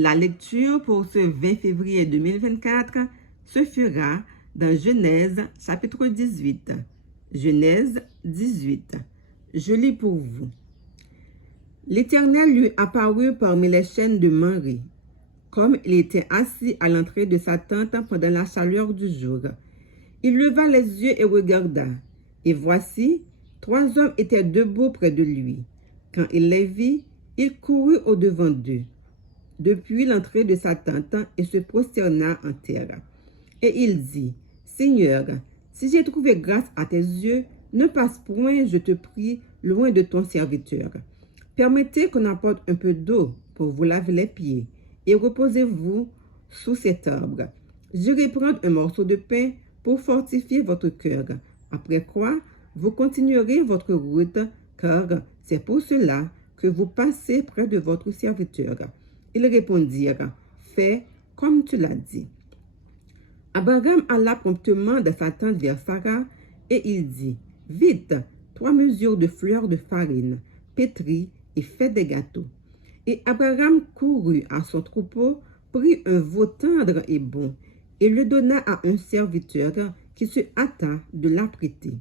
La lecture pour ce 20 février 2024 se fera dans Genèse chapitre 18. Genèse 18. Je lis pour vous. L'Éternel lui apparut parmi les chênes de Mamré, comme il était assis à l'entrée de sa tente pendant la chaleur du jour. Il leva les yeux et regarda, et voici, 3 hommes étaient debout près de lui. Quand il les vit, il courut au-devant d'eux, depuis l'entrée de sa tente, et se prosterna en terre. Et il dit, « Seigneur, si j'ai trouvé grâce à tes yeux, ne passe point, je te prie, loin de ton serviteur. Permettez qu'on apporte un peu d'eau pour vous laver les pieds, et reposez-vous sous cet arbre. J'irai prendre un morceau de pain pour fortifier votre cœur, après quoi vous continuerez votre route, car c'est pour cela que vous passez près de votre serviteur. » Ils répondirent, « Fais comme tu l'as dit. » Abraham alla promptement de sa tente vers Sarah, et il dit, « Vite, 3 mesures de fleurs de farine, pétris et faites des gâteaux. » Et Abraham courut à son troupeau, prit un veau tendre et bon, et le donna à un serviteur qui se hâta de l'apprêter.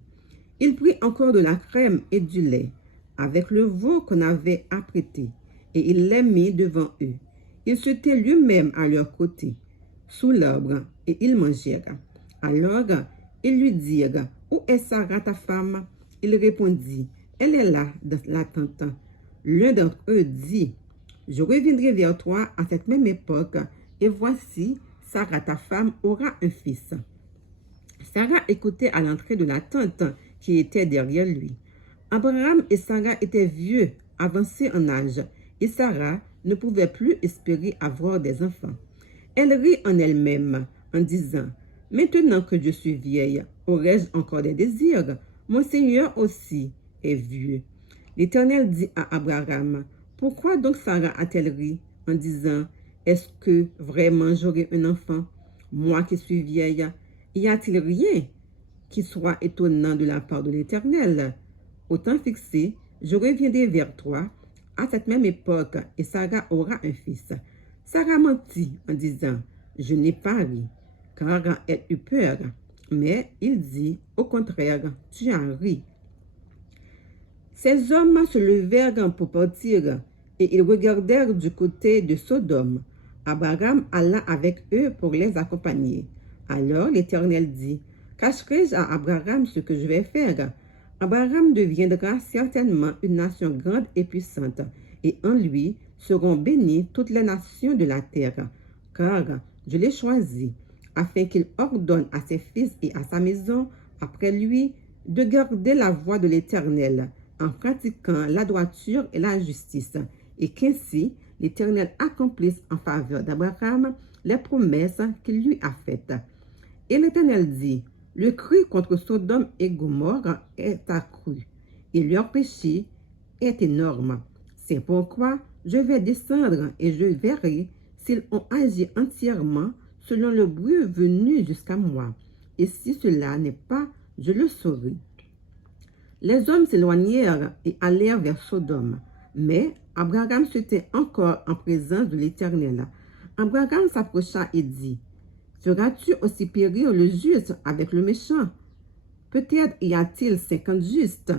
Il prit encore de la crème et du lait, avec le veau qu'on avait apprêté, et il les mit devant eux. Il se tint lui-même à leur côté, sous l'arbre, et ils mangèrent. Alors, ils lui dirent, « Où est Sarah ta femme ?» Il répondit, « Elle est là, dans la tente. » L'un d'entre eux dit, « Je reviendrai vers toi à cette même époque, et voici, Sarah ta femme aura un fils. » Sarah écoutait à l'entrée de la tente qui était derrière lui. Abraham et Sarah étaient vieux, avancés en âge, et Sarah ne pouvait plus espérer avoir des enfants. Elle rit en elle-même en disant, « Maintenant que je suis vieille, aurais-je encore des désirs? Mon Seigneur aussi est vieux. » L'Éternel dit à Abraham, « Pourquoi donc Sarah a-t-elle ri en disant, « Est-ce que vraiment j'aurai un enfant, moi qui suis vieille? Y a-t-il rien qui soit étonnant de la part de l'Éternel? Au temps fixé, je reviendrai vers toi à cette même époque, et Sarah aura un fils. » Sarah mentit en disant, « Je n'ai pas ri, car elle eut peur. » Mais il dit, « Au contraire, tu as ri. » Ces hommes se levèrent pour partir, et ils regardèrent du côté de Sodome. Abraham alla avec eux pour les accompagner. Alors l'Éternel dit, « Cacherai-je à Abraham ce que je vais faire? Abraham deviendra certainement une nation grande et puissante, et en lui seront bénies toutes les nations de la terre, car je l'ai choisi, afin qu'il ordonne à ses fils et à sa maison, après lui, de garder la voie de l'Éternel, en pratiquant la droiture et la justice, et qu'ainsi l'Éternel accomplisse en faveur d'Abraham les promesses qu'il lui a faites. » Et l'Éternel dit, « Le cri contre Sodome et Gomorrhe est accru, et leur péché est énorme. C'est pourquoi je vais descendre et je verrai s'ils ont agi entièrement selon le bruit venu jusqu'à moi. Et si cela n'est pas, je le saurai. » Les hommes s'éloignèrent et allèrent vers Sodome, mais Abraham se tint encore en présence de l'Éternel. Abraham s'approcha et dit, « Feras-tu aussi périr le juste avec le méchant? Peut-être y a-t-il 50 justes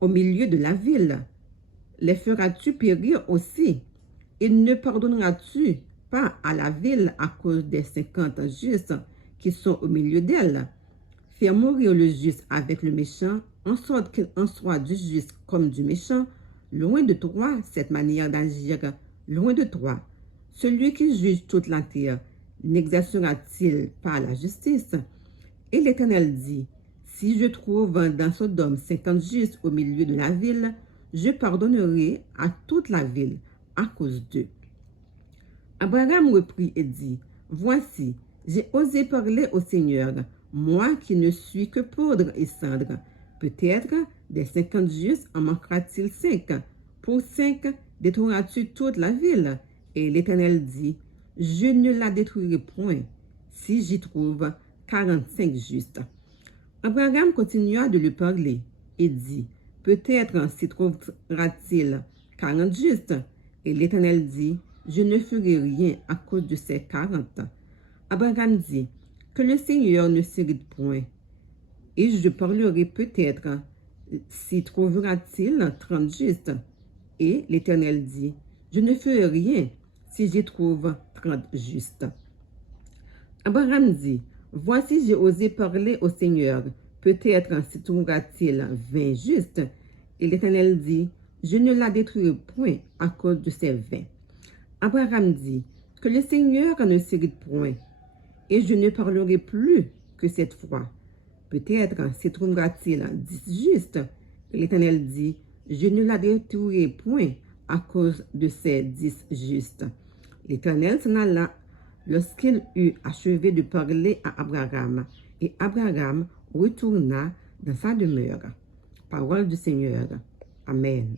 au milieu de la ville. Les feras-tu périr aussi? Et ne pardonneras-tu pas à la ville à cause des 50 justes qui sont au milieu d'elle? Fais mourir le juste avec le méchant, en sorte qu'il en soit du juste comme du méchant. Loin de toi cette manière d'agir, loin de toi. Celui qui juge toute la terre, n'exercera-t-il pas la justice? » Et l'Éternel dit, « Si je trouve dans Sodome 50 justes au milieu de la ville, je pardonnerai à toute la ville à cause d'eux. » Abraham reprit et dit, « Voici, j'ai osé parler au Seigneur, moi qui ne suis que poudre et cendre. Peut-être des 50 justes en manquera-t-il 5. Pour 5, détruiras-tu toute la ville? » Et l'Éternel dit, « Je ne la détruirai point, si j'y trouve 45 justes. » Abraham continua de lui parler et dit, « Peut-être s'y trouvera-t-il 40 justes? » Et l'Éternel dit, je ne ferai rien à cause de ses 40. Abraham dit, que le Seigneur ne s'irrite point, et je parlerai peut-être, s'y trouvera-t-il 30 justes. Et l'Éternel dit, je ne ferai rien si j'y trouve 30 justes. Abraham dit, voici j'ai osé parler au Seigneur, peut-être s'y trouvera-t-il 20 justes. Et l'Éternel dit, je ne la détruirai point à cause de ces 20. Abraham dit, que le Seigneur ne s'irrite point, et je ne parlerai plus que cette fois. Peut-être s'y trouvera-t-il 10 justes. Et l'Éternel dit, je ne la détruirai point à cause de ces 10 justes. L'Éternel s'en alla lorsqu'il eut achevé de parler à Abraham, et Abraham retourna dans sa demeure. Parole du Seigneur. Amen.